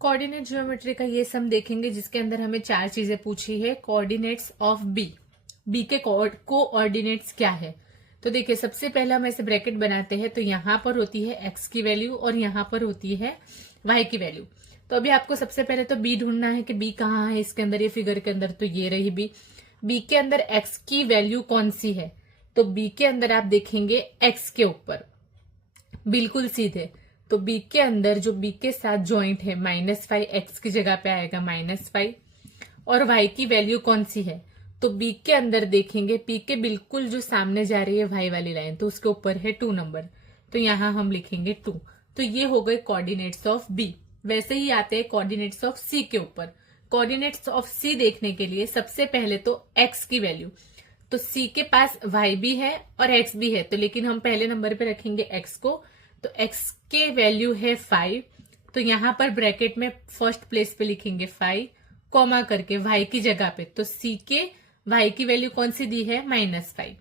Coordinate geometry का ये सम देखेंगे जिसके अंदर हमें 4 चीजें पूछी है। कोऑर्डिनेट्स ऑफ बी के कोऑर्डिनेट्स क्या है। तो देखिए सबसे पहले हम ऐसे ब्रैकेट बनाते हैं, तो यहां पर होती है एक्स की वैल्यू और यहां पर होती है वाई की वैल्यू। तो अभी आपको सबसे पहले तो बी ढूंढना है कि बी कहाँ है इसके अंदर, ये फिगर के अंदर। तो ये रही बी के अंदर एक्स की वैल्यू कौन सी है, तो बी के अंदर आप देखेंगे एक्स के ऊपर बिल्कुल सीधे। तो बी के अंदर जो बी के साथ ज्वाइंट है -5 एक्स की जगह पे आएगा -5। और वाई की वैल्यू कौन सी है, तो बी के अंदर देखेंगे पी के बिल्कुल जो सामने जा रही है वाई वाली लाइन, तो उसके ऊपर है 2 नंबर, तो यहां हम लिखेंगे 2। तो ये हो गए कोऑर्डिनेट्स ऑफ बी। वैसे ही आते हैं कोऑर्डिनेट्स ऑफ सी के ऊपर। कोऑर्डिनेट्स ऑफ सी देखने के लिए सबसे पहले तो एक्स की वैल्यू, तो सी के पास वाई भी है और एक्स भी है, तो लेकिन हम पहले नंबर पे रखेंगे एक्स को। तो एक्स के वैल्यू है 5, तो यहां पर ब्रैकेट में फर्स्ट प्लेस पे लिखेंगे 5 कॉमा करके वाई की जगह पे। तो सी के वाई की वैल्यू कौन सी दी है, -5,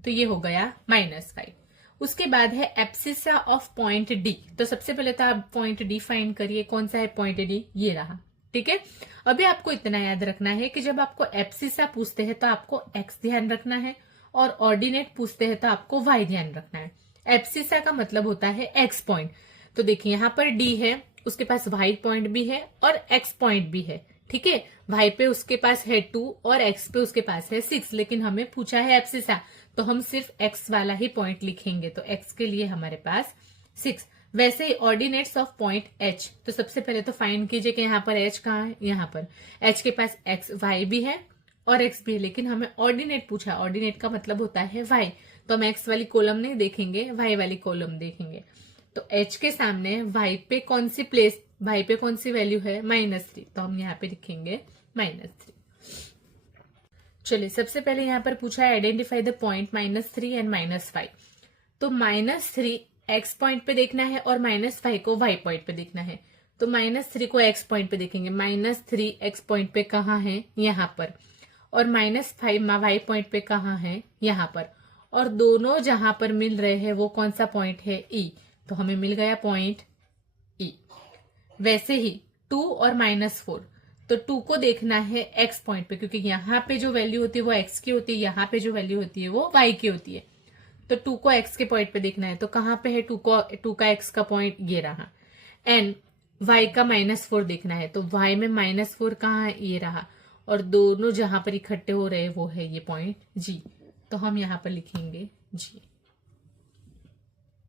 तो ये हो गया -5। उसके बाद है एब्सिसा ऑफ पॉइंट डी। तो सबसे पहले तो आप पॉइंट डी फाइंड करिए, कौन सा है पॉइंट डी, ये रहा। ठीक है, अभी आपको इतना याद रखना है कि जब आपको एब्सिसा पूछते हैं तो आपको एक्स ध्यान रखना है, और ऑर्डिनेट पूछते हैं तो आपको वाई ध्यान रखना है। एब्सिसा का मतलब होता है एक्स पॉइंट। तो देखिए यहाँ पर डी है, उसके पास वाई पॉइंट भी है और एक्स पॉइंट भी है। ठीक है, वाई पे उसके पास है 2 और एक्स पे उसके पास है 6, लेकिन हमें पूछा है एब्सिसा, तो हम सिर्फ एक्स वाला ही पॉइंट लिखेंगे। तो एक्स के लिए हमारे पास 6। वैसे ही ऑर्डिनेट्स ऑफ पॉइंट एच, तो सबसे पहले तो फाइंड कीजिए कि यहाँ पर एच कहाँ है। यहाँ पर एच के पास एक्स वाई भी है और एक्स भी है, लेकिन हमें ऑर्डिनेट पूछा। ऑर्डिनेट का मतलब होता है वाई, तो हम एक्स वाली कॉलम नहीं देखेंगे, वाई वाली कॉलम देखेंगे। तो एच के सामने वाई पे कौन सी प्लेस, वाई पे कौन सी वैल्यू है, -3, तो हम यहाँ पे लिखेंगे -3। चलिए सबसे पहले यहाँ पर पूछा है आइडेंटिफाई द पॉइंट -3 एंड -5। तो -3 एक्स पॉइंट पे देखना है और -5 को वाई पॉइंट पे देखना है। तो -3 को एक्स पॉइंट पे देखेंगे, -3 एक्स पॉइंट पे कहाँ है, यहाँ पर, और -5 वाई पॉइंट पे कहाँ है, यहाँ पर। और दोनों जहां पर मिल रहे हैं वो कौन सा पॉइंट है, ई, तो हमें मिल गया पॉइंट ई। वैसे ही 2 और -4, तो 2 को देखना है एक्स पॉइंट पे, क्योंकि यहाँ पे जो वैल्यू होती है वो एक्स की होती है, यहाँ पे जो वैल्यू होती है वो वाई की होती है। तो 2 को एक्स के पॉइंट पे देखना है, तो कहाँ पे है 2 का एक्स का पॉइंट, ये रहा। एंड वाई का -4 देखना है, तो वाई में -4 कहाँ है, ये रहा। और दोनों जहां पर इकट्ठे हो रहे हैं वो है ये पॉइंट जी, तो हम यहाँ पर लिखेंगे जी।